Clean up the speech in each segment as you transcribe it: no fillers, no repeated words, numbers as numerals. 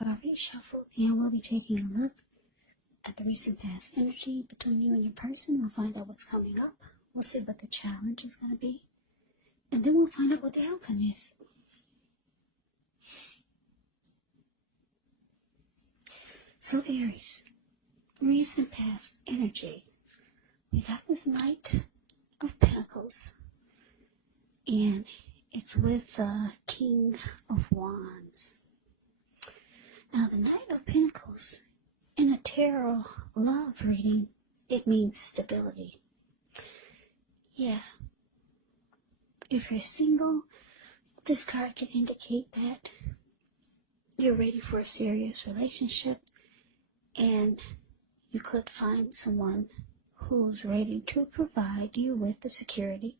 I've already shuffled, and we'll be taking a look at the recent past energy between you and your person. We'll find out what's coming up. We'll see what the challenge is going to be. And then we'll find out what the outcome is. So Aries, recent past energy. We got this Knight of Pentacles. And it's with the King of Wands. Now the Knight of Pentacles, in a tarot love reading, it means stability. Yeah. If you're single, this card can indicate that you're ready for a serious relationship, and you could find someone who's ready to provide you with the security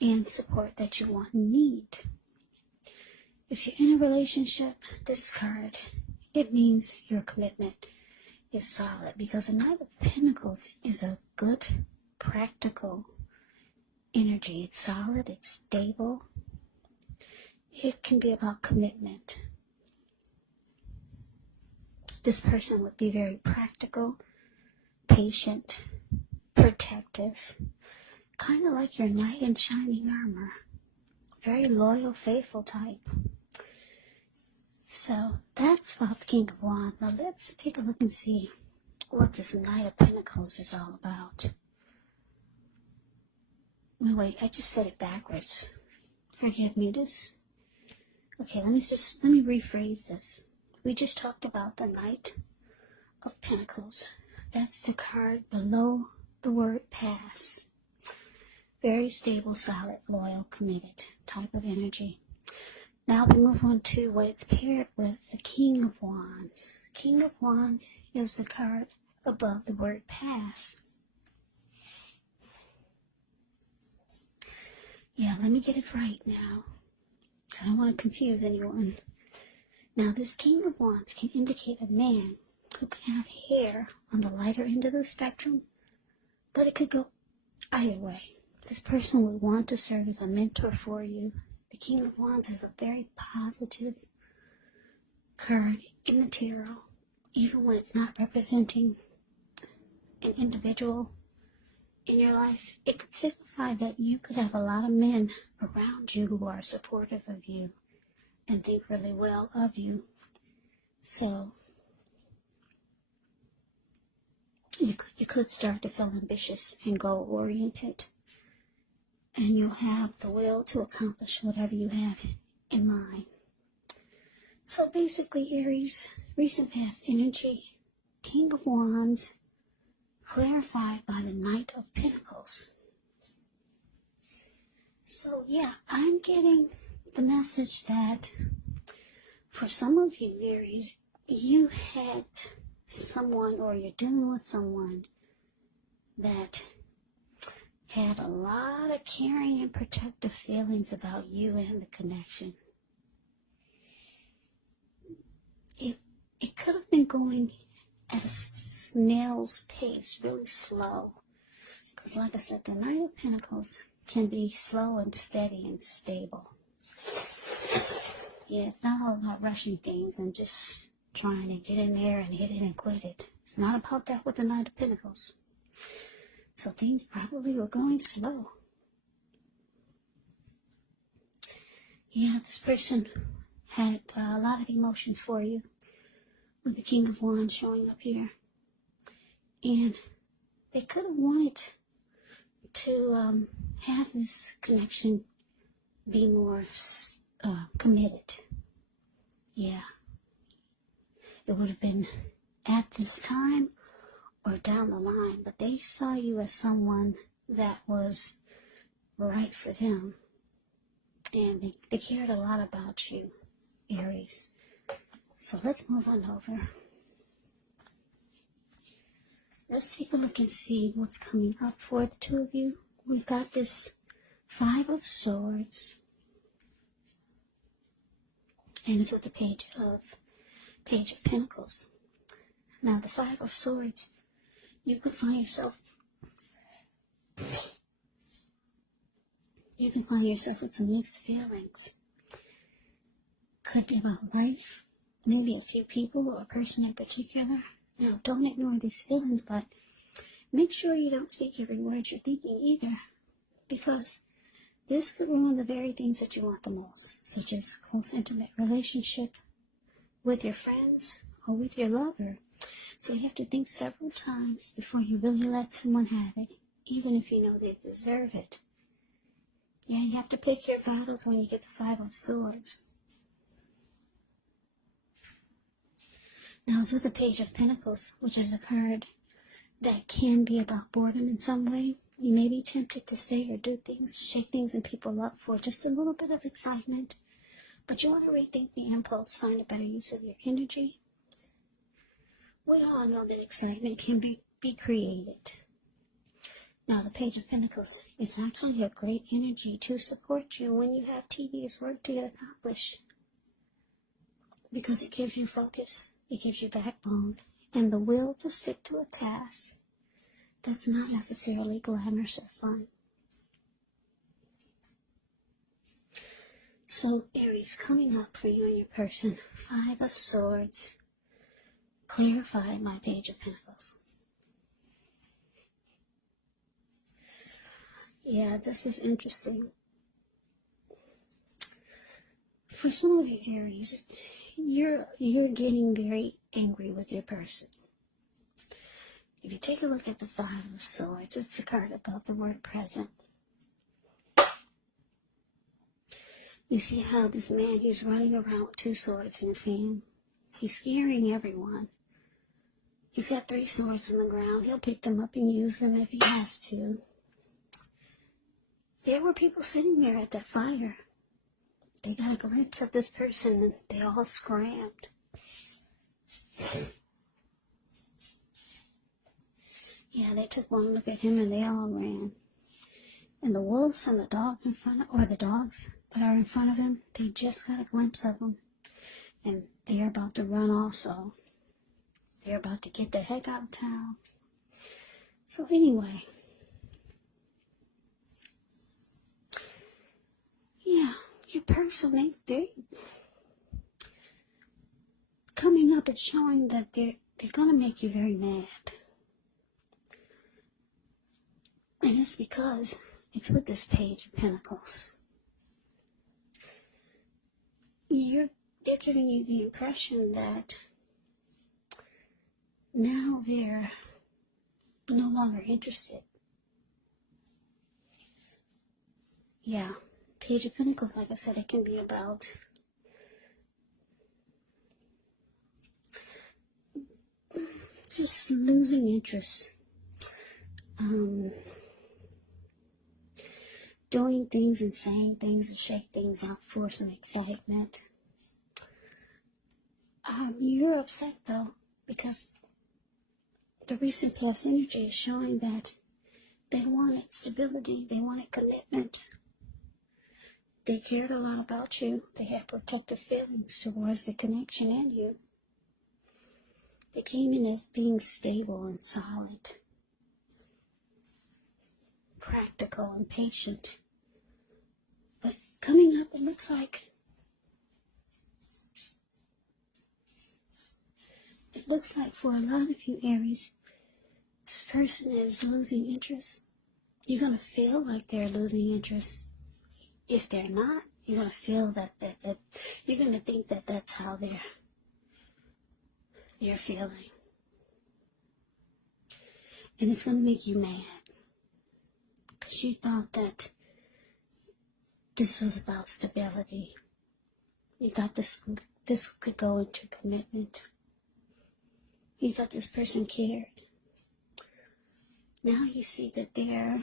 and support that you want and need. If you're in a relationship, this card, it means your commitment is solid, because the Knight of Pentacles is a good, practical energy. It's solid, it's stable. It can be about commitment. This person would be very practical, patient, protective, kind of like your knight in shining armor. Very loyal, faithful type. So that's about the King of Wands. Now let's take a look and see what this Knight of Pentacles is all about. Wait, I just said it backwards. Forgive me. Okay, let me rephrase this. We just talked about the Knight of Pentacles. That's the card below the word pass. Very stable, solid, loyal, committed type of energy. Now we move on to what it's paired with, the King of Wands. King of Wands is the card above the word pass. Yeah, let me get it right now. I don't want to confuse anyone. Now, this King of Wands can indicate a man who can have hair on the lighter end of the spectrum, but it could go either way. This person would want to serve as a mentor for you. The King of Wands is a very positive card in the tarot, even when it's not representing an individual in your life. It could signify that you could have a lot of men around you who are supportive of you and think really well of you. So you could start to feel ambitious and goal-oriented, and you'll have the will to accomplish whatever you have in mind. So basically, Aries, recent past energy, King of Wands, clarified by the Knight of Pentacles. So yeah, I'm getting the message that for some of you, Aries, you had someone, or you're dealing with someone that had a lot of caring and protective feelings about you and the connection. It could have been going at a snail's pace, really slow. Because like I said, the Knight of Pentacles can be slow and steady and stable. Yeah, it's not all about rushing things and just trying to get in there and hit it and quit it. It's not about that with the Knight of Pentacles. So things probably were going slow. Yeah, this person had a lot of emotions for you, with the King of Wands showing up here. And they could have wanted to have this connection be more committed. Yeah. It would have been at this time or down the line, but they saw you as someone that was right for them. And they cared a lot about you, Aries. So let's move on over. Let's take a look and see what's coming up for the two of you. We've got this Five of Swords, and it's with the Page of Pentacles. Now, the Five of Swords, you could find yourself with some mixed feelings. Could be about life, maybe a few people or a person in particular. Now, don't ignore these feelings, but make sure you don't speak every word you're thinking either, because this could ruin the very things that you want the most, such as close, intimate relationship with your friends or with your lover. So you have to think several times before you really let someone have it, even if you know they deserve it. Yeah, you have to pick your battles when you get the Five of Swords. Now, it's with the Page of Pentacles, which is a card that can be about boredom in some way. You may be tempted to say or do things, shake things and people up for just a little bit of excitement, but you want to rethink the impulse, find a better use of your energy. We all know that excitement can be created. Now, the Page of Pentacles is actually a great energy to support you when you have tedious work to get accomplished, because it gives you focus, it gives you backbone, and the will to stick to a task that's not necessarily glamorous or fun. So, Aries, coming up for you and your person, Five of Swords. Clarify my Page of Pentacles. Yeah, this is interesting. For some of you Aries, you're getting very angry with your person. If you take a look at the Five of Swords, it's a card about the word present. You see how this man, he's running around with two swords in his hand. He's scaring everyone. He's got 3 swords on the ground. He'll pick them up and use them if he has to. There were people sitting there at that fire. They got a glimpse of this person and they all scrammed. Yeah, they took one look at him and they all ran. And the wolves and the dogs in front of, or the dogs that are in front of him, they just got a glimpse of him. And they're about to run also. They're about to get the heck out of town. So anyway. Yeah, your person, they coming up, it's showing that they're going to make you very mad. And it's because it's with this Page of Pentacles. They're giving you the impression that now they're no longer interested. Yeah, Page of Pentacles, like I said, it can be about just losing interest. Doing things and saying things and shake things out for some excitement. You're upset though, because the recent past energy is showing that they wanted stability, they wanted commitment. They cared a lot about you. They had protective feelings towards the connection and you. They came in as being stable and solid, practical and patient. But coming up, it looks like for a lot of you Aries, this person is losing interest. You're going to feel like they're losing interest. If they're not, you're going to feel that you're going to think that that's how they're feeling. And it's going to make you mad. Because you thought that this was about stability. You thought this could go into commitment. You thought this person cared. Now you see that they're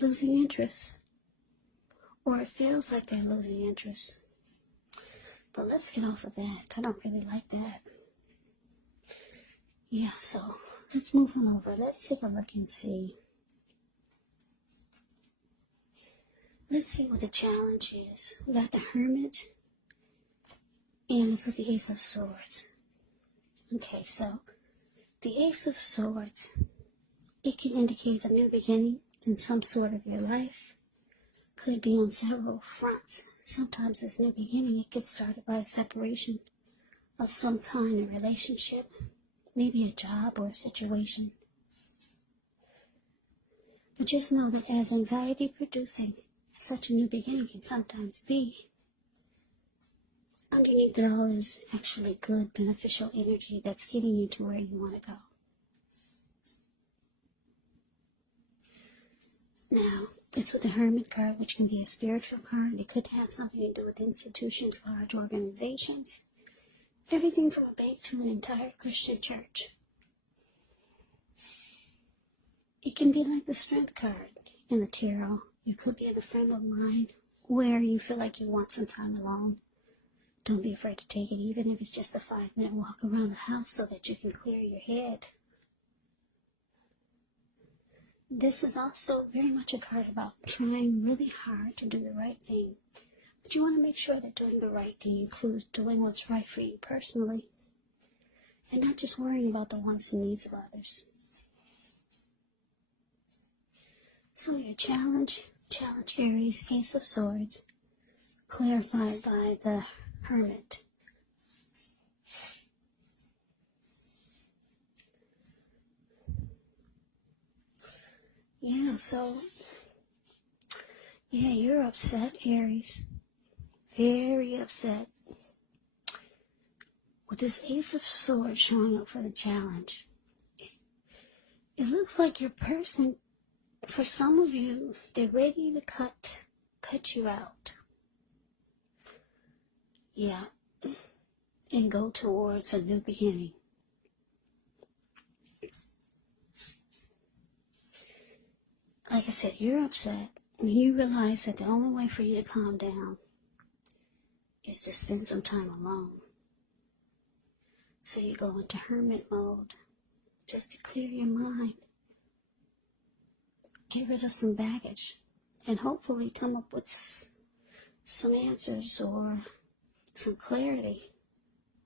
losing interest. Or it feels like they're losing interest. But let's get off of that. I don't really like that. Yeah, so let's move on over. Let's take a look and see. Let's see what the challenge is. We got the Hermit. And it's with the Ace of Swords. Okay, so the Ace of Swords, it can indicate a new beginning in some sort of your life. Could be on several fronts. Sometimes this new beginning, it gets started by a separation. of some kind of relationship, maybe a job or a situation. But just know that as anxiety producing as such a new beginning can sometimes be, underneath it all is actually good, beneficial energy that's getting you to where you want to go. Now, it's with the Hermit card, which can be a spiritual card. It could have something to do with institutions, large organizations, everything from a bank to an entire Christian church. It can be like the Strength card in the tarot. You could be in a frame of mind where you feel like you want some time alone. Don't be afraid to take it, even if it's just a 5-minute walk around the house so that you can clear your head. This is also very much a card about trying really hard to do the right thing. But you want to make sure that doing the right thing includes doing what's right for you personally, and not just worrying about the wants and needs of others. So your challenge Aries, Ace of Swords, clarified by the Hermit. Yeah, you're upset, Aries. Very upset. With this Ace of Swords showing up for the challenge. It looks like your person, for some of you, they're ready to cut you out. Yeah. And go towards a new beginning. Like I said, you're upset. And you realize that the only way for you to calm down is to spend some time alone. So you go into hermit mode just to clear your mind. Get rid of some baggage. And hopefully come up with some answers or some clarity.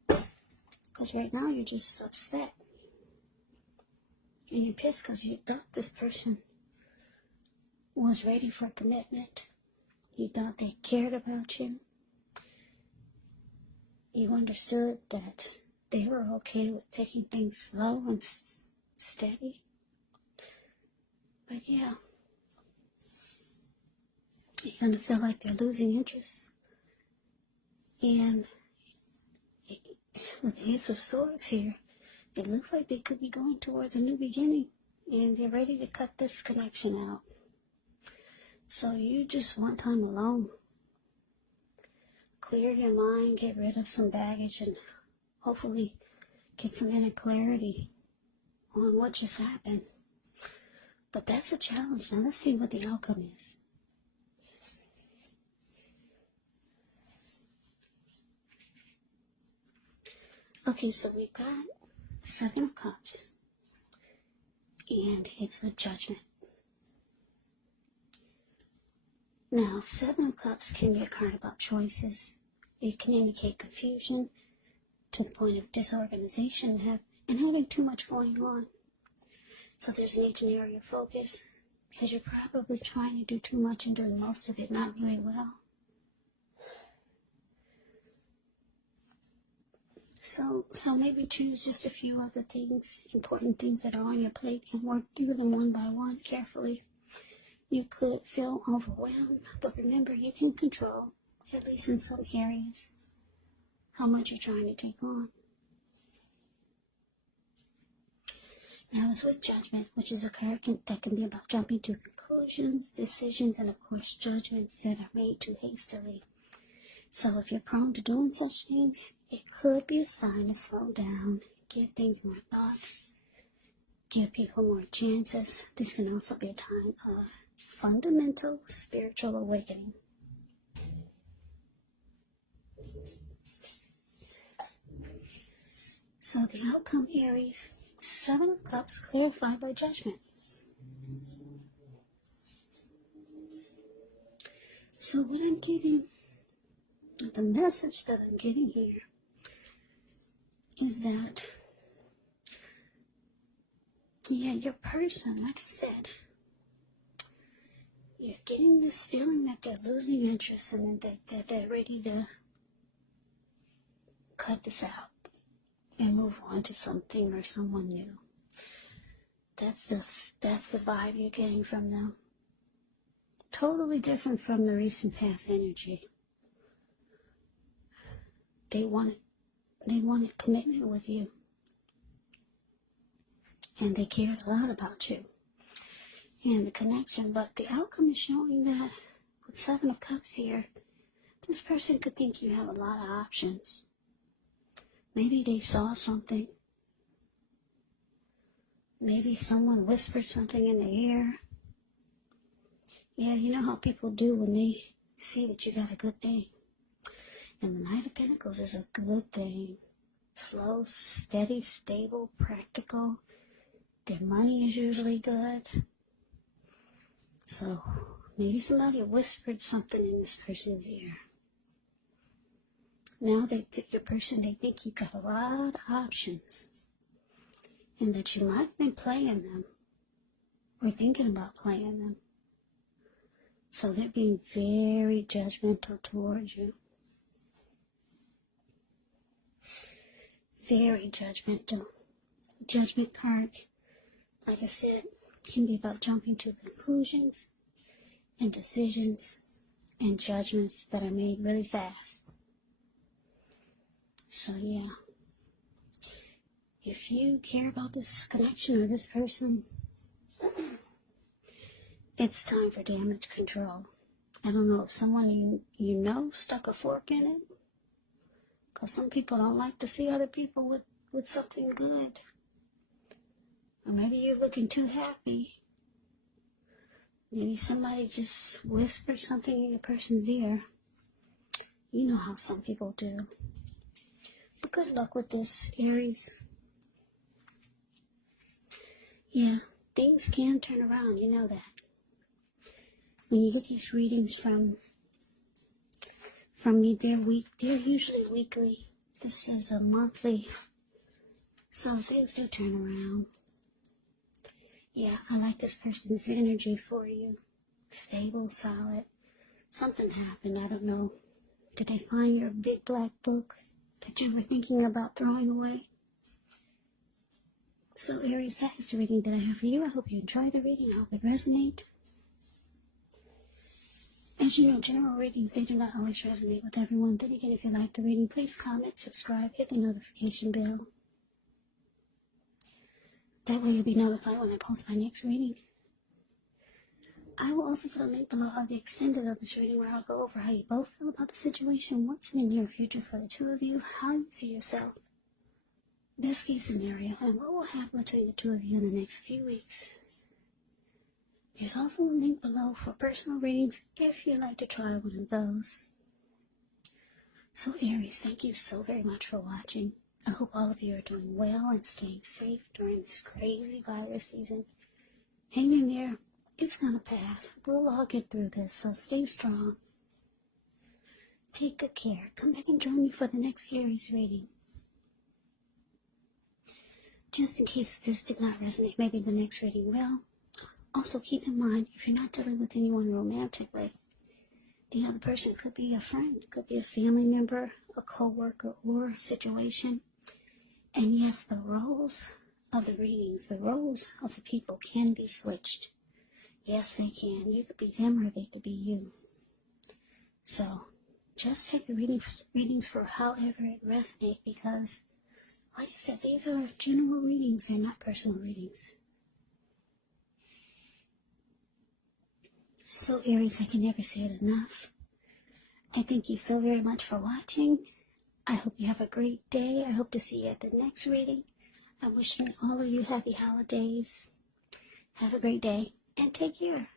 Because right now you're just upset. And you're pissed because you thought this person was ready for commitment. You thought they cared about you. You understood that they were okay with taking things slow and steady. But yeah, you're going to feel like they're losing interest. And with the Ace of Swords here, it looks like they could be going towards a new beginning. And they're ready to cut this connection out. So you just want time alone. Clear your mind, get rid of some baggage, and hopefully get some inner clarity on what just happened. But that's a challenge. Now let's see what the outcome is. Okay, so we've got 7 of Cups. And it's with Judgment. Now, 7 of Cups can be a card about choices. It can indicate confusion to the point of disorganization and having too much going on. So there's a need to narrow your focus because you're probably trying to do too much and doing most of it not really well. So maybe choose just a few of the things, important things that are on your plate, and work through them one by one carefully. You could feel overwhelmed, but remember, you can control, at least in some areas, how much you're trying to take on. Now it's with Judgment, which is a card that can be about jumping to conclusions, decisions, and of course judgments that are made too hastily. So if you're prone to doing such things, it could be a sign to slow down, give things more thought, give people more chances. This can also be a time of fundamental spiritual awakening. So the outcome, Aries, 7 of Cups clarified by Judgment. So what I'm getting, the message that I'm getting here is that, yeah, your person, like I said, you're getting this feeling that they're losing interest and that they're ready to cut this out. and move on to something or someone new. That's the vibe you're getting from them. Totally different from the recent past energy. They wanted commitment with you. And they cared a lot about you and the connection. But the outcome is showing that with 7 of Cups here, this person could think you have a lot of options. Maybe they saw something. Maybe someone whispered something in their ear. Yeah, you know how people do when they see that you got a good thing. And the Knight of Pentacles is a good thing. Slow, steady, stable, practical. Their money is usually good. So maybe somebody whispered something in this person's ear. Now they think you've got a lot of options. And that you might have been playing them. Or thinking about playing them. So they're being very judgmental towards you. Very judgmental. Judgment card, like I said, can be about jumping to conclusions and decisions and judgments that are made really fast. So yeah, if you care about this connection or this person, it's time for damage control. I don't know if someone you know stuck a fork in it. Because some people don't like to see other people with something good. Or maybe you're looking too happy. Maybe somebody just whispered something in a person's ear. You know how some people do. But good luck with this, Aries. Yeah, things can turn around, you know that. When you get these readings from me, they're usually weekly. This is a monthly. So things do turn around. Yeah, I like this person's energy for you. Stable, solid. Something happened, I don't know. Did they find your big black book that you were thinking about throwing away? So Aries, that is the reading that I have for you. I hope you enjoy the reading. I hope it resonates. As you know, general readings, they do not always resonate with everyone. Then again, if you like the reading, please comment, subscribe, hit the notification bell. That way you'll be notified when I post my next reading. I will also put a link below of the extended of this reading where I'll go over how you both feel about the situation, what's in the near future for the two of you, how you see yourself, best case scenario, and what will happen between the two of you in the next few weeks. There's also a link below for personal readings if you'd like to try one of those. So Aries, thank you so very much for watching. I hope all of you are doing well and staying safe during this crazy virus season. Hang in there. It's gonna pass. We'll all get through this, so stay strong. Take good care. Come back and join me for the next Aries reading. Just in case this did not resonate, maybe the next reading will. Also, keep in mind, if you're not dealing with anyone romantically, the other person could be a friend, could be a family member, a co-worker, or a situation. And yes, the roles of the readings, the roles of the people can be switched. Yes, they can. You could be them or they could be you. So, just take the readings for however it resonates because, like I said, these are general readings, they're not personal readings. So Aries, I can never say it enough. I thank you so very much for watching. I hope you have a great day. I hope to see you at the next reading. I'm wishing all of you happy holidays. Have a great day and take care.